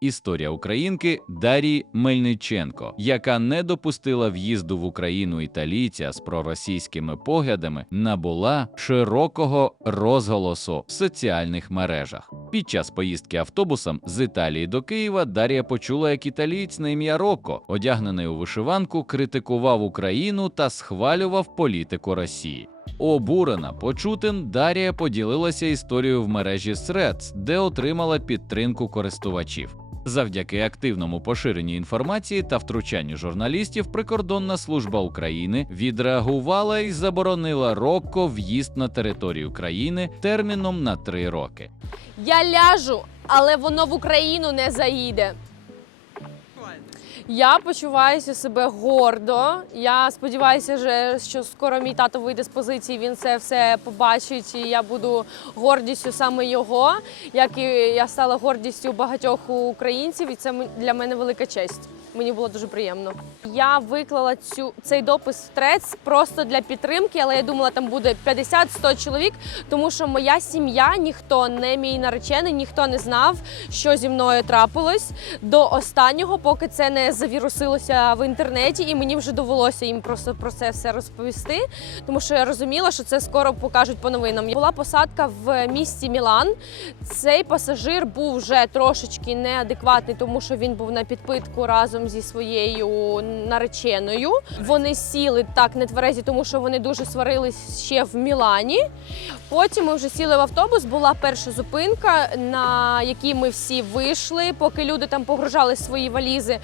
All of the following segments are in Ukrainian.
Історія українки Дарії Мельниченко, яка не допустила в'їзду в Україну італійця з проросійськими поглядами, набула широкого розголосу в соціальних мережах. Під час поїздки автобусом з Італії до Києва Дар'я почула, як італієць на ім'я Рокко, одягнений у вишиванку, критикував Україну та схвалював політику Росії. Обурена почутим, Дарія поділилася історією в мережі Threads, де отримала підтримку користувачів. Завдяки активному поширенню інформації та втручанню журналістів, прикордонна служба України відреагувала і заборонила Рокко в'їзд на територію країни терміном на три роки. Я ляжу, але воно в Україну не заїде. Я почуваюся себе гордо. Я сподіваюся, що скоро мій тато вийде з позиції. Він це все побачить, і я буду гордістю саме його, як і я стала гордістю багатьох українців, і це для мене велика честь. Мені було дуже приємно. Я виклала цю цей допис в трец просто для підтримки, але я думала, там буде 50-100 чоловік, тому що моя сім'я, ніхто не мій наречений, ніхто не знав, що зі мною трапилось до останнього, поки це не завірусилося в інтернеті, і мені вже довелося їм просто про це все розповісти, тому що я розуміла, що це скоро покажуть по новинам. Була посадка в місті Мілан. Цей пасажир був вже трошечки неадекватний, тому що він був на підпитку разом зі своєю нареченою. Вони сіли так нетверезі, тому що вони дуже сварились ще в Мілані. Потім ми вже сіли в автобус. Була перша зупинка, на якій ми всі вийшли. Поки люди там погружали свої валізи,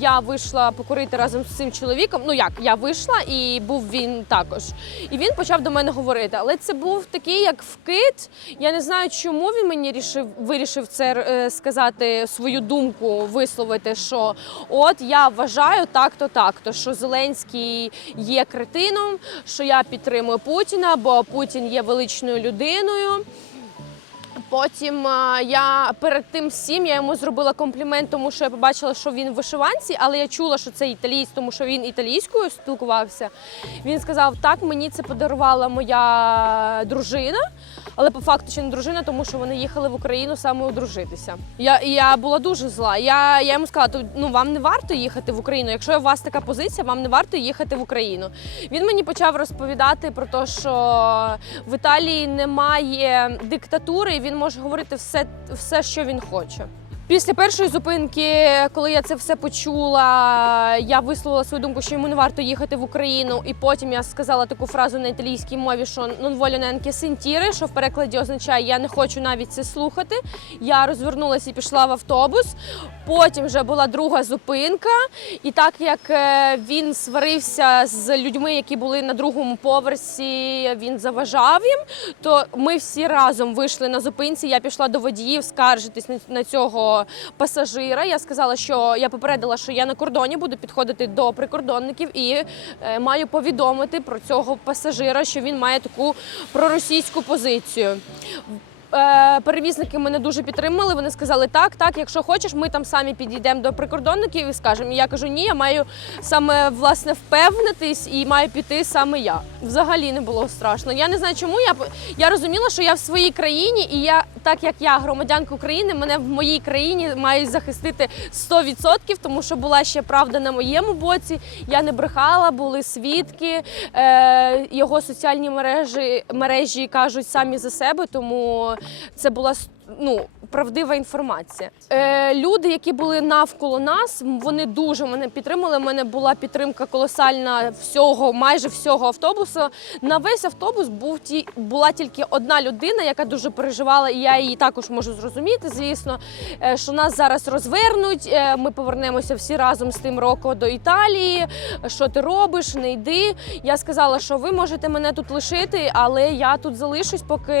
я вийшла покурити разом з цим чоловіком. Ну як я вийшла, і був він також. І він почав до мене говорити. Але це був такий, як вкид. Я не знаю, чому він мені рішив, вирішив це е, сказати, свою думку висловити. Що от я вважаю так-то, так-то, що Зеленський є кретином, що я підтримую Путіна, бо Путін є величною людиною. Потім я перед тим всім я йому зробила комплімент, тому що я побачила, що він в вишиванці, але я чула, що це італієць, тому що він італійською спілкувався. Він сказав: так, мені це подарувала моя дружина, але по факту ще не дружина, тому що вони їхали в Україну саме одружитися. Я, я була дуже зла. Я, я йому сказала, ну вам не варто їхати в Україну. Якщо у вас така позиція, вам не варто їхати в Україну. Він мені почав розповідати про те, що в Італії немає диктатури, він може говорити все, все, що він хоче. Після першої зупинки, коли я це все почула, я висловила свою думку, що йому не варто їхати в Україну. І потім я сказала таку фразу на італійській мові, що neanche sentire, що в перекладі означає я не хочу навіть це слухати. Я розвернулася і пішла в автобус. Потім вже була друга зупинка, і так як е, він сварився з людьми, які були на другому поверсі, він заважав їм, то ми всі разом вийшли на зупинці. Я пішла до водіїв скаржитись на, на пасажира. Я сказала, що я попередила, що я на кордоні буду підходити до прикордонників і е, маю повідомити про цього пасажира, що він має таку проросійську позицію. Е, Перевізники мене дуже підтримали. Вони сказали, так, так, якщо хочеш, ми там самі підійдемо до прикордонників і скажемо. І я кажу, ні, я маю саме власне впевнитись і маю піти саме я. Взагалі не було страшно. Я не знаю, чому я я розуміла, що я в своїй країні, і я, так як я громадянка України, мене в моїй країні мають захистити 100%, тому що була ще правда на моєму боці. Я не брехала, були свідки. Е, його соціальні мережі мережі кажуть самі за себе, тому це була ну, правдива інформація. Е, люди, які були навколо нас, вони дуже мене підтримали. У мене була підтримка колосальна всього, майже всього автобусу. На весь автобус був ті, була тільки одна людина, яка дуже переживала, і я її також можу зрозуміти, звісно, е, що нас зараз розвернуть. е, Ми повернемося всі разом з тим року до Італії. Що ти робиш? Не йди. Я сказала, що ви можете мене тут лишити, але я тут залишусь, поки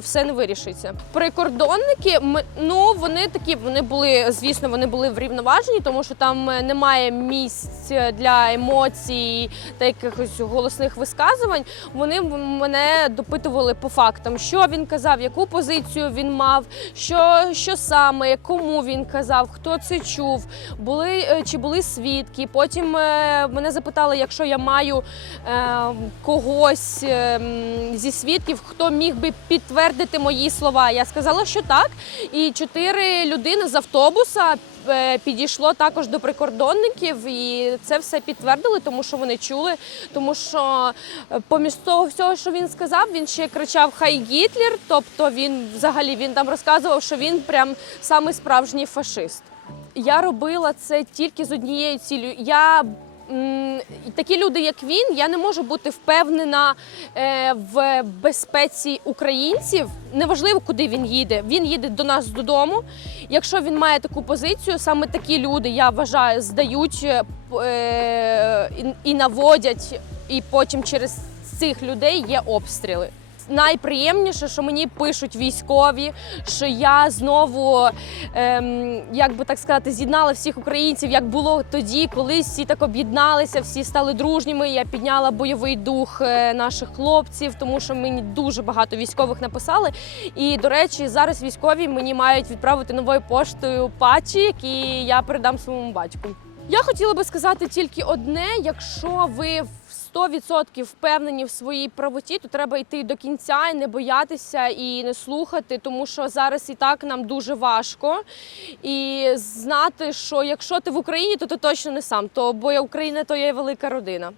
все не вирішиться. Прикордонники, ну вони такі, вони були, звісно, вони були врівноважені, тому що там е, немає місць для емоцій та якихось голосних висказувань. Вони мене допитували по фактам, що він казав, яку позицію він мав, що, що саме, кому він казав, хто це чув, були е, чи були свідки. Потім е, мене запитали, якщо я маю е, когось е, зі свідків, хто міг би підтвердити мої слова. Я сказала, що так. І чотири людини з автобуса е, підійшло також до прикордонників, і це все підтвердили, тому що вони чули. Тому що е, поміж того всього, що він сказав, він ще кричав Хай Гітлер. Тобто він взагалі він там розказував, що він прям самий справжній фашист. Я робила це тільки з однією цілею. Я такі люди, як він, я не можу бути впевнена е, в безпеці українців. Неважливо, куди він їде. Він їде до нас додому. Якщо він має таку позицію, саме такі люди, я вважаю, здають е, е, і наводять, і потім через цих людей є обстріли. Найприємніше, що мені пишуть військові, що я знову, ем, як би так сказати, з'єднала всіх українців, як було тоді, колись всі так об'єдналися, всі стали дружніми. Я підняла бойовий дух е, наших хлопців, тому що мені дуже багато військових написали. І до речі, зараз військові мені мають відправити новою поштою патчі, які я передам своєму батьку. Я хотіла би сказати тільки одне: якщо ви в 100% впевнені в своїй правоті, то треба йти до кінця і не боятися і не слухати, тому що зараз і так нам дуже важко. І знати, що якщо ти в Україні, то ти точно не сам, то бо Україна то є велика родина.